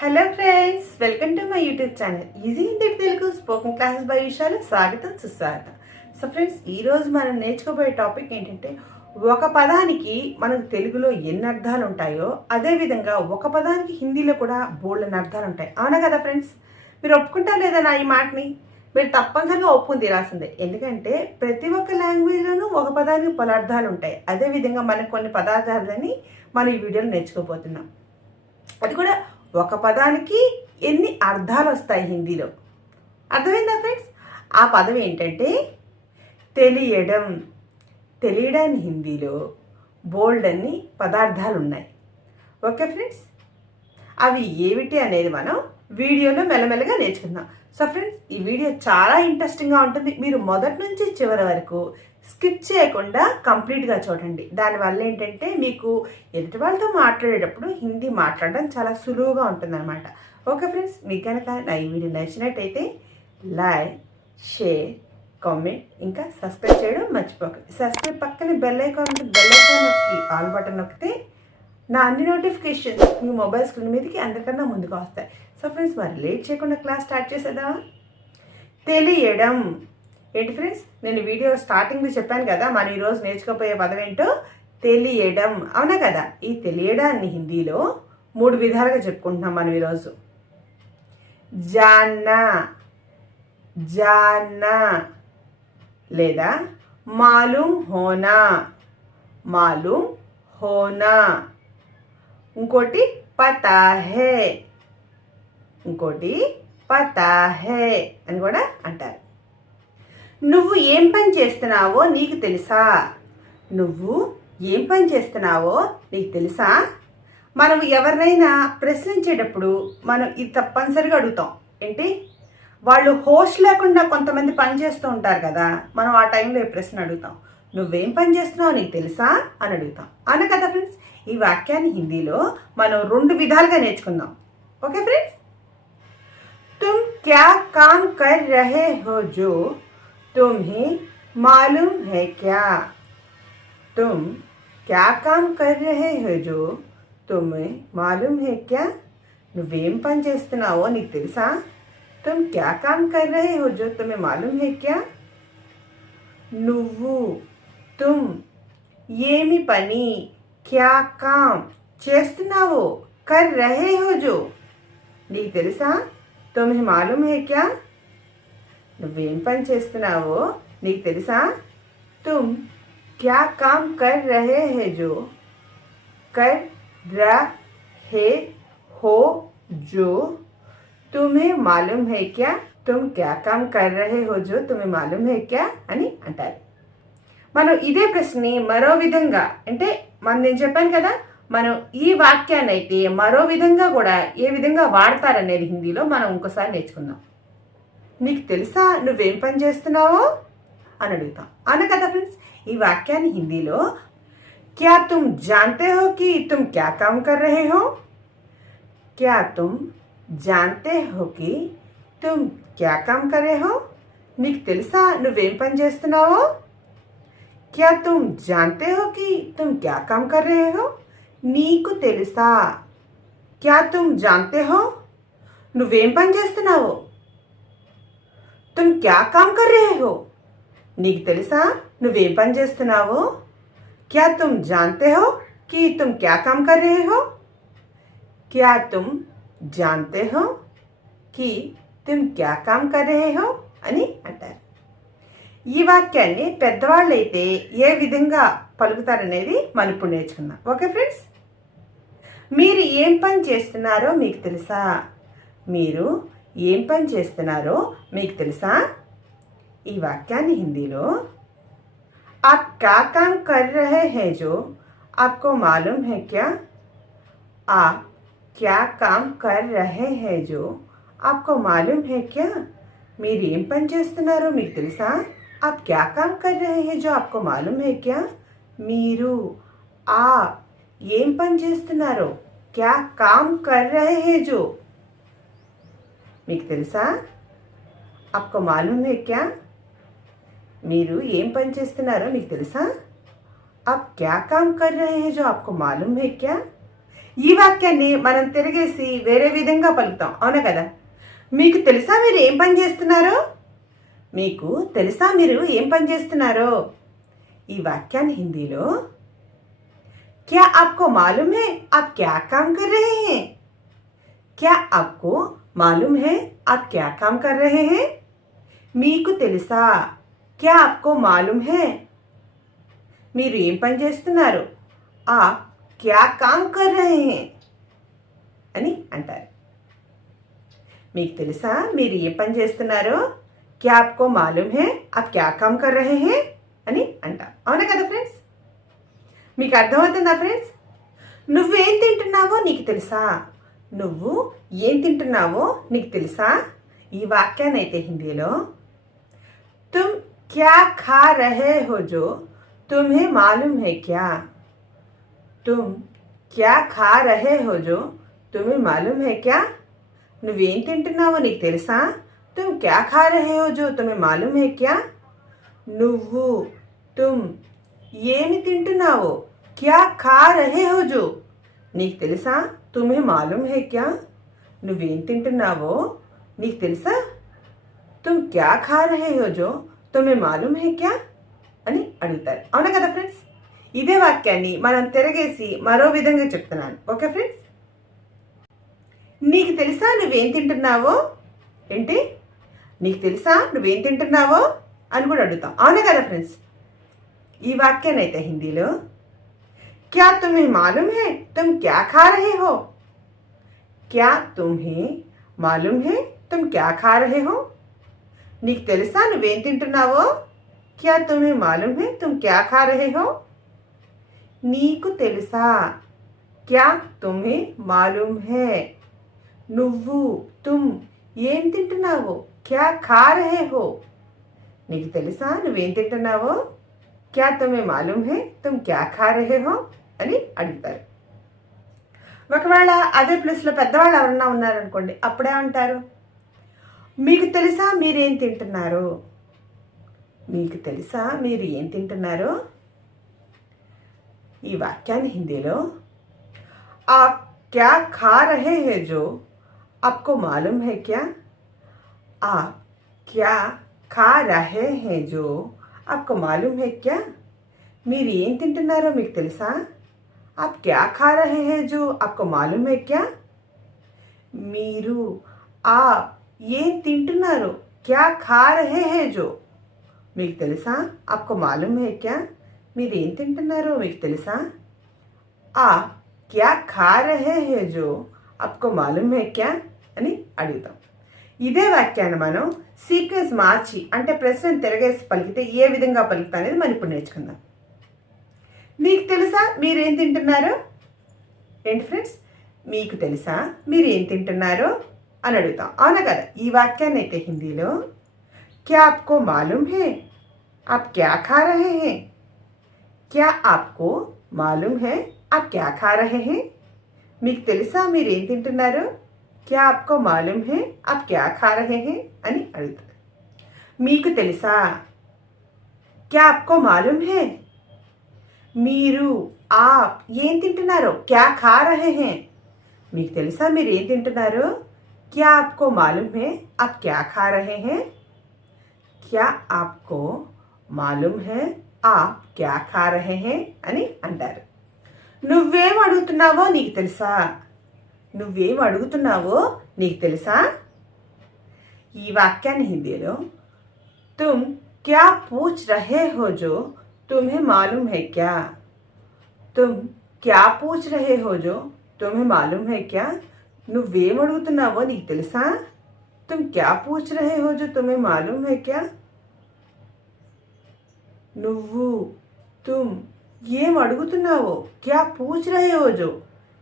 Hello friends welcome to my YouTube channel. Easy ఇంటి Telugu spoken classes by విషయాలు స్వాగతం సుస్వాగతం. సో ఫ్రెండ్స్ ఈరోజు మనం నేర్చుకోబోయే టాపిక్ ఏంటంటే ఒక పదానికి మనకు తెలుగులో ఎన్ని అర్థాలు ఉంటాయో అదేవిధంగా ఒక పదానికి హిందీలో కూడా బోల్డెన్ అర్థాలు ఉంటాయి. అవునా కదా ఫ్రెండ్స్? మీరు ఒప్పుకుంటారు లేదా నా ఈ మాటని? మీరు తప్పనిసరిగా ఒప్పుకుని తీరాల్సిందే. ఎందుకంటే ప్రతి ఒక్క లాంగ్వేజ్లోనూ ఒక పదానికి పలు అర్థాలు ఉంటాయి. అదేవిధంగా మనకు కొన్ని పదార్థాలని మనం ఈ వీడియోలో నేర్చుకోబోతున్నాం. అది కూడా ఒక పదానికి ఎన్ని అర్థాలు వస్తాయి హిందీలో? అర్థమైందా ఫ్రెండ్స్ ఆ పదం ఏంటంటే తెలియడం. తెలియడాన్ని హిందీలో బోల్డ్ అన్ని పదార్థాలు ఉన్నాయి ఓకే ఫ్రెండ్స్ అవి ఏమిటి అనేది మనం వీడియోలో మెల్లమెల్లగా నేర్చుకుందాం. సో ఫ్రెండ్స్ ఈ వీడియో చాలా ఇంట్రెస్టింగ్గా ఉంటుంది. మీరు మొదటి నుంచి చివరి వరకు స్కిప్ చేయకుండా కంప్లీట్గా చూడండి. దానివల్ల ఏంటంటే మీకు ఎదుటి వాళ్ళతో మాట్లాడేటప్పుడు హిందీ మాట్లాడడం చాలా సులువుగా ఉంటుందన్నమాట. ఓకే ఫ్రెండ్స్ మీకు కనుక నా ఈ వీడియో నచ్చినట్టయితే లైక్ షేర్ కామెంట్ ఇంకా సబ్స్క్రైబ్ చేయడం మర్చిపోకండి. సబ్స్క్రైబ్ పక్కన బెల్ ఐకాన్ బెల్ ఐకాన్ నొక్కి ఆల్ బటన్ నొక్కితే నా అన్ని నోటిఫికేషన్స్ మీ మొబైల్ స్క్రీన్ మీదకి అందరికన్నా ముందుకు వస్తాయి. సో ఫ్రెండ్స్ మరి లేట్ చేయకుండా క్లాస్ స్టార్ట్ చేసేద్దామా? తెలియడం. ఏంటి ఫ్రెండ్స్ నేను వీడియో స్టార్టింగ్లో చెప్పాను కదా మనం ఈరోజు నేర్చుకోపోయే పదం ఏంటో? తెలియడం. అవునా కదా? ఈ తెలియడాన్ని హిందీలో మూడు విధాలుగా చెప్పుకుంటున్నాం మనం ఈరోజు జాన్నా జాన్నా లేదా మాలూమ్ హోనా మాలూమ్ హోనా. ఇంకోటి పతా హే ఇంకోటి పతా హే అని కూడా అంటారు. నువ్వు ఏం పని చేస్తున్నావో నీకు తెలుసా? నువ్వు ఏం పని చేస్తున్నావో నీకు తెలుసా? మనం ఎవరినైనా ప్రశ్నించేటప్పుడు మనం ఇది తప్పనిసరిగా అడుగుతాం. ఏంటి? వాళ్ళు హోస్ట్ లేకుండా కొంతమంది పని చేస్తూ ఉంటారు కదా మనం ఆ టైంలో ఈ ప్రశ్న అడుగుతాం. నువ్వేం పని చేస్తున్నావు నీకు తెలుసా? అని అడుగుతాం. అన్న కదా ఫ్రెండ్స్? ఈ వాక్యాన్ని హిందీలో మనం రెండు విధాలుగా నేర్చుకుందాం. Okay friends? తుమ్ క్యా కాన్ కర్ రహే హో జో? तुम्हें मालूम है क्या तुम क्या काम कर रहे हो जो तुम्हें मालूम है क्या నువ్వేం పని చేస్తున్నావో నీకు తెలుసా తుమ్ క్యా కామ్ కర్ రహే హో జో తుమ్హే మాలూమ్ హే క్యా నువ్వు తుమ్ ఏమి పని క్యా కామ్ చేస్తున్నావో కర్ రహే హో జో నీకు తెలుసా తుమ్హే మాలూమ్ హే క్యా నువ్వేం పని చేస్తున్నావో నీకు తెలుసా? తుమ్ క్యా కామ్ కర్ రహే హే జో? కర్ రహే హో జో? తుమే మాలూమ్ హే క్యా? తుమ్ క్యా కామ్ కర్ రహే హో జో? తుమే మాలూమ్ హే క్యా? అని అంటారు. మనం ఇదే ప్రశ్నని మరో విధంగా అంటే మనం నేను చెప్పాను కదా మనం ఈ వాక్యాన్ని అయితే మరో విధంగా కూడా ఏ విధంగా వాడతారనేది హిందీలో మనం ఇంకోసారి నేర్చుకుందాం. నీకు తెలుసా నువ్వేం పని చేస్తున్నావో అని అడుగుతాం అన కదా ఫ్రెండ్స్ ఈ వాక్యాన్ని హిందీలో క్యా తుమ్ జాంతే హో కి తుమ్ క్యా కామ్ కర్ రహే హో क्या तुम जानते हो कि तुम क्या काम कर रहे हो నీకు తెలుసా నువ్వేం పని చేస్తున్నావో క్యా తుమ్ జాంతే హో కి తుమ్ క్యా కామ్ కర్ రహే హో నీకు తెలుసా క్యా తుమ్ జాంతే హో నువ్వేం పని చేస్తున్నావో తుమ్ క్యా కామ్ కర్ రహే హో నీకు తెలుసా నువ్వేం పని చేస్తున్నావో క్యా తుమ్ జాంతే హో కి తుమ్ క్యా కామ్ కర్ రహే హో क्या तुम जानते हो कि तुम क्या काम कर रहे हो అని అంటారు ఈ వాక్యాన్ని పెద్దవాళ్ళు అయితే ఏ విధంగా పలుకుతారనేది మనం ఇప్పుడు నేర్చుకుందాం ఓకే ఫ్రెండ్స్ మీరు ఏం పని చేస్తున్నారో మీకు తెలుసా మీరు ఏం పని చేస్తున్నారో మీకు తెలుసా ఈ వాక్యాన్ని హిందీలో आप क्या काम कर रहे हैं जो आपको मालूम है क्या आप क्या काम कर रहे हैं जो आपको मालूम है क्या మీరు ఏం పని చేస్తున్నారో మీకు తెలుసా ఆప్ క్యా కామ్ కర్ రహే హే జో ఆప్కో మాలూమ్ హే క్యా మీరు ఆ ఏం పని చేస్తున్నారో క్యా కామ్ కర్ రహే హే జో మీకు తెలుసా ఆప్కో మాలూమ్ హే క్యా మీరు ఏం పని చేస్తున్నారో మీకు తెలుసా आप क्या काम कर रहे हैं जो आपको मालूम है क्या ఈ వాక్యాన్ని మనం తిరిగేసి వేరే విధంగా పలుకుతాం అవునా కదా మీకు తెలుసా మీరు ఏం పని చేస్తున్నారో మీకు తెలుసా మీరు ఏం పని చేస్తున్నారో ఈ వాక్యాన్ని హిందీలో क्या आपको मालूम है आप क्या काम कर रहे हैं क्या आपको मालूम है आप क्या काम कर रहे हैं మీకు తెలుసా క్యా ఆప్కో మాలూమ్ హే మీరు ఏం పని చేస్తున్నారు ఆ క్యా కామ్ కర్ రహే హే అని అంటారు మీకు తెలుసా మీరు ఏ పని చేస్తున్నారో క్యా ఆప్కో మాలూమ్ హే ఆప్ క్యా కామ్ కర్ రహే హే అని అంటారు అవునా కదా ఫ్రెండ్స్ మీకు అర్థమవుతుందా ఫ్రెండ్స్ నువ్వేం తింటున్నావో నీకు తెలుసా तिंनावो नीसा वाक्यान हिंदी तुम क्या खा रहे हो जो तुम्हें मालूम है क्या तुम क्या खा रहे हो जो तुम्हें मालूम है क्या नवेन तिंनावो नीसा तुम क्या खा रहे हो जो तुम्हें मालूम है क्या नु तुम ये तिंनावो क्या खा रहे हो जो नीसा తుమే మాలూమ్ హే క్యా? నువ్వేం తింటున్నావో నీకు తెలుసా? తుమ్ క్యా ఖా రహే హోజో తుమే మాలూమ్ హే క్యా? అని అడుగుతారు. అవునా కదా ఫ్రెండ్స్? ఇదే వాక్యాన్ని మనం తిరగేసి మరో విధంగా చెప్తున్నాను. Okay friends? నీకు తెలుసా నువ్వేం తింటున్నావో? ఏంటి? నీకు తెలుసా నువ్వేం తింటున్నావో? అని కూడా అడుగుతాం. అవునా కదా ఫ్రెండ్స్? ఈ వాక్యాన్ని అయితే హిందీలో क्या तुम्हें मालूम है तुम क्या खा रहे हो क्या तुम्हें मालूम है तुम क्या खा रहे हो నీకు తెలుసా నువ్వేం తింటున్నావో క్యా తుమ్హే మాలూమ్ హే తుమ్ క్యా ఖా రహే హో నీకు తెలుసా క్యా తుమ్హే మాలూమ్ హే నువ్వు తుమ్ ఏం తింటున్నావో క్యా ఖా రహే హో నీకు తెలుసా నువ్వేం తింటున్నావో క్యా తమే మాలూమ్ హే తుమ్ క్యా ఖా రహే హో అని అడుగుతారు. ఒకవేళ అదే ప్లేస్లో పెద్దవాళ్ళు ఎవరన్నా ఉన్నారనుకోండి అప్పుడే అంటారు మీకు తెలుసా మీరేం తింటున్నారు? మీకు తెలుసా మీరు ఏం తింటున్నారు? ఈ వాక్యాన్ని హిందీలో ఆ క్యా ఖా రహే హే జో? ఆప్కో మాలూమ్ హే క్యా? ఆ క్యా ఖా రహే హే జో? आपको मालूम है क्या మీరు ఏం తింటున్నారో మీకు తెలుసా आप क्या खा रहे हैं जो आपको मालूम है क्या మీరు ఆ ఏం తింటున్నారు క్యా ఖా రహే హే జో మీకు తెలుసా ఆప్కో మాలూమ్ హే క్యా మీరు ఏం తింటున్నారో మీకు తెలుసా ఆ క్యా ఖా రహే హే జో ఆప్కో మాలూమ్ హే క్యా అని అడుగుతాం ఇదే వాక్యాన్ని మనం సీక్వెన్స్ మార్చి అంటే ప్రశ్న తిరగేసి పలికితే ఏ విధంగా పలుకుతా అనేది మనం ఇప్పుడు నేర్చుకుందాం. మీకు తెలుసా మీరు ఏం తింటున్నారు? ఏంటి ఫ్రెండ్స్? మీకు తెలుసా మీరు ఏం తింటున్నారు? అని అడుగుతాం. అవునా కదా? ఈ వాక్యాన్ని అయితే హిందీలో క్యా ఆప్కో మాలూమ్ హే? ఆప్ క్యా ఖా రహే హే? క్యా ఆప్కో మాలూమ్ హే? ఆప్ క్యా ఖా రహే హే? మీకు తెలుసా మీరు ఏం తింటున్నారు? క్యా ఆప్కో మాలూమ్ హే ఆప్ క్యా ఖా రహే హే అని అడుగుతారు మీకు తెలుసా క్యా ఆప్కో మాలూమ్ హే మీరు ఆప్ ఏం తింటున్నారో క్యా ఖా రహే హే మీకు తెలుసా మీరు ఏం తింటున్నారు क्या आपको मालूम है आप क्या खा रहे हैं क्या आपको मालूम है आप क्या खा रहे हैं అని అంటారు నువ్వేం అడుగుతున్నావో నీకు తెలుసా नवेम अड़ो नीसा वाक्या हिंदी लो तुम क्या पूछ रहे हो जो तुम्हें मालूम है क्या तुम क्या पूछ रहे हो जो तुम्हें मालूम है क्या नवेम अड़ो नीसा तुम क्या पूछ रहे हो जो तुम्हें मालूम है क्या तुम ये अड़ो क्या पूछ रहे हो जो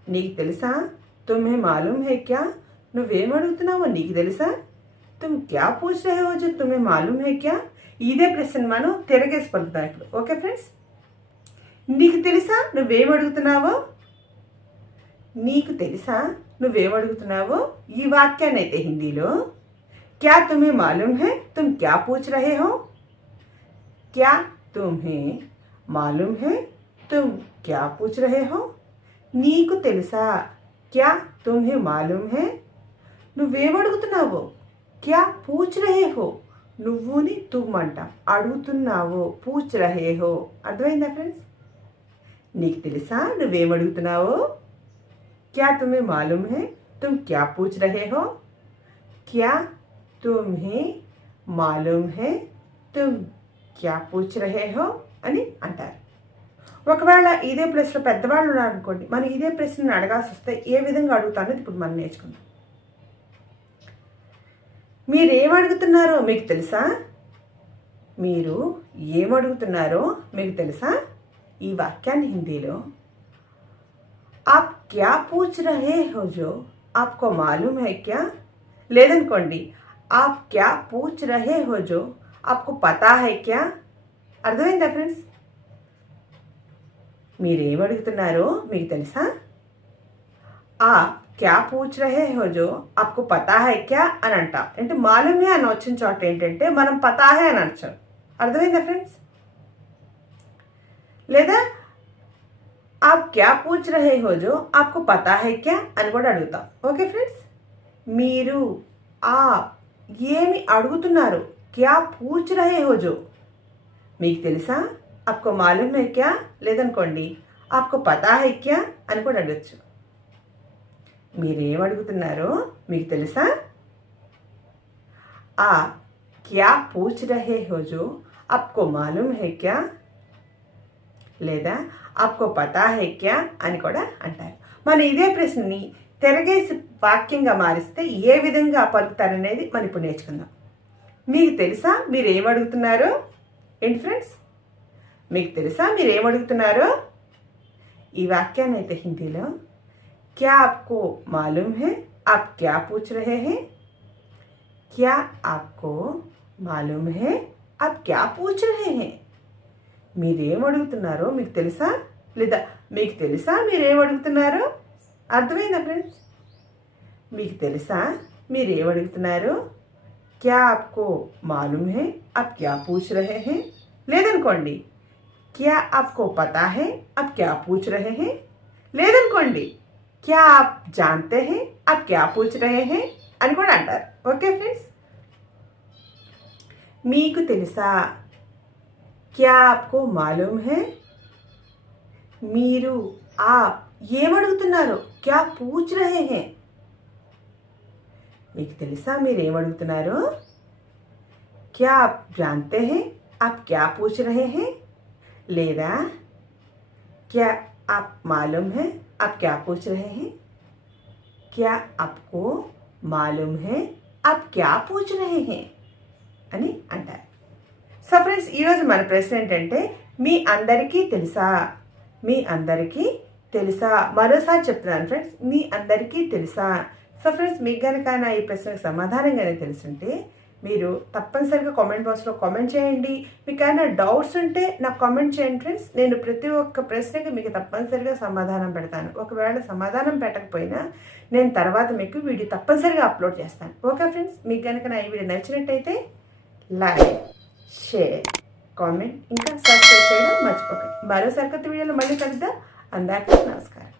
नीसा तुम्हें मालूम है क्या? नुवेम अड़ना वो नीसा तुम क्या पूछ रहे हो जो तुम्हें मालूम है क्या? इधे प्रश्न मन तिगे पड़ता है ओके फ्रेंड्स? नीसा नवेम अड़नावो नीसा नवेम अड़नावो याक्या हिंदी लो? क्या तुम्हें मालूम है? तुम क्या पूछ रहे हो? क्या तुम्हें मालूम है? तुम क्या पूछ रहे हो? नीसा క్యా తుమ్హే మాలూమ్ హే నువ్వేం అడుగుతున్నావు క్యా పూచ్ రహే హో నువ్వుని తుమ్ అంట అడుగుతున్నావు పూచ్ రహే హో అర్థమైందా ఫ్రెండ్స్ నీకు తెలుసా నువ్వేం అడుగుతున్నావు क्या तुम्हें मालूम है तुम क्या पूछ रहे हो क्या तुम्हें मालूम है तुम क्या పూచ్ రహే హో అని అంటారు ఒకవేళ ఇదే ప్లేస్లో పెద్దవాళ్ళు ఉన్నారనుకోండి మనం ఇదే ప్రశ్నని అడగాల్సి వస్తే ఏ విధంగా అడుగుతారని ఇప్పుడు మనం నేర్చుకుందాం. మీరు ఏం అడుగుతున్నారో మీకు తెలుసా? మీరు ఏం అడుగుతున్నారో మీకు తెలుసా? ఈ వాక్యాన్ని హిందీలో ఆప్ క్యా పూచ్ రహే హో ఆప్కో మాలూమ్ హై క్యా? లేదనుకోండి ఆప్ క్యా పూచ్ రహే హో ఆప్కు పతా హై క్యా? అర్థమైందా ఫ్రెండ్స్ మీరు అడుగుతున్నారో మీకు తెలుసా? ఆ క్యా పూచ్ రహే హోజో ఆప్కు పతాహే క్యా అని అంట అంటే మాలమే అని వచ్చిన చోట ఏంటంటే మనం పతాహే అని అనొచ్చాం. అర్థమైందా ఫ్రెండ్స్? లేదా ఆ క్యా పూచ్ రహే హోజో ఆప్కు పతాహే క్యా అని కూడా అడుగుతాం. Okay friends? మీరు ఆ ఏమి అడుగుతున్నారు? క్యా పూచ్ రహే హోజో మీకు తెలుసా? ఆప్కో మాలూమ్ హై క్యా లేదనుకోండి ఆప్కో పతా హై క్యా అని కూడా అడగచ్చు. మీరేం అడుగుతున్నారో మీకు తెలుసా? ఆ క్యా పూచ్ రహే హో జో? ఆప్కో మాలూమ్ క్యా లేదా ఆప్కో పతా హై క్యా అని కూడా అంటారు. మనం ఇదే ప్రశ్నని తెరగేసి వాక్యంగా మారిస్తే ఏ విధంగా పలుకుతారనేది మనం ఇప్పుడు నేర్చుకుందాం. మీకు తెలుసా? మీరు ఏం అడుగుతున్నారో? ఏంటి ఫ్రెండ్స్ మీకు తెలుసా మీరు ఏమడుగుతున్నారో ఈ వాక్యాన్ని అయితే హిందీలో క్యా ఆప్కో మాలూమ్ హే? ఆప్ క్యా పూచ్ రహే హే? క్యా ఆప్కో మాలూమ్ హే? ఆప్ క్యా పూచ్ రహే హే? మీరేమడుగుతున్నారో మీకు తెలుసా? లేదా మీకు తెలుసా మీరేమడుగుతున్నారో అర్థమైందా ఫ్రెండ్స్? మీకు తెలుసా మీరేమడుగుతున్నారు క్యా ఆప్కో మాలూమ్ హే? ఆప్ క్యా పూచ్ రహే హే? లేదనుకోండి क्या आपको पता है? आप क्या पूछ रहे हैं? लेदन कोंडी, क्या आप जानते हैं? आप क्या पूछ रहे हैं? अनुकोण अंडर ओके फ्रेंड्स? मीक तेलसा, क्या आपको मालूम है? मीरू, आप ये अड़ो क्या पूछ रहे हैं? मेरेमो क्या आप जानते हैं? आप क्या पूछ रहे हैं? లేదా क्या आप मालूम है? ఆప్ క్యా पूछ रहे हैं? క్యా आपको మాలూమ్ హే ఆప్ క్యా పూచ్ రహే హే అని అంటారు. సో ఫ్రెండ్స్ ఈరోజు మన ప్రశ్న ఏంటంటే మీ అందరికీ తెలుసా? మీ అందరికీ తెలుసా? మరోసారి చెప్తున్నాను ఫ్రెండ్స్ మీ అందరికీ తెలుసా? సో ఫ్రెండ్స్ మీకు కనుక నా ఈ ప్రశ్నకు సమాధానం కానీ తెలుసుంటే మీరు తప్పనిసరిగా కామెంట్ బాక్స్లో కామెంట్ చేయండి. మీకు ఏమైనా డౌట్స్ ఉంటే నాకు కామెంట్ చేయండి ఫ్రెండ్స్ నేను ప్రతి ఒక్క ప్రశ్నకి మీకు తప్పనిసరిగా సమాధానం పెడతాను. ఒకవేళ సమాధానం పెట్టకపోయినా నేను తర్వాత మీకు వీడియో తప్పనిసరిగా అప్లోడ్ చేస్తాను. ఓకే ఫ్రెండ్స్ మీకు కనుక నా ఈ వీడియో నచ్చినట్టయితే లైక్ షేర్ కామెంట్ ఇంకా సబ్స్క్రైబ్ చేయడం మర్చిపోకండి. మరో సరికొత్త వీడియోలో మళ్ళీ కలుద్దాం. అందరికీ నమస్కారం.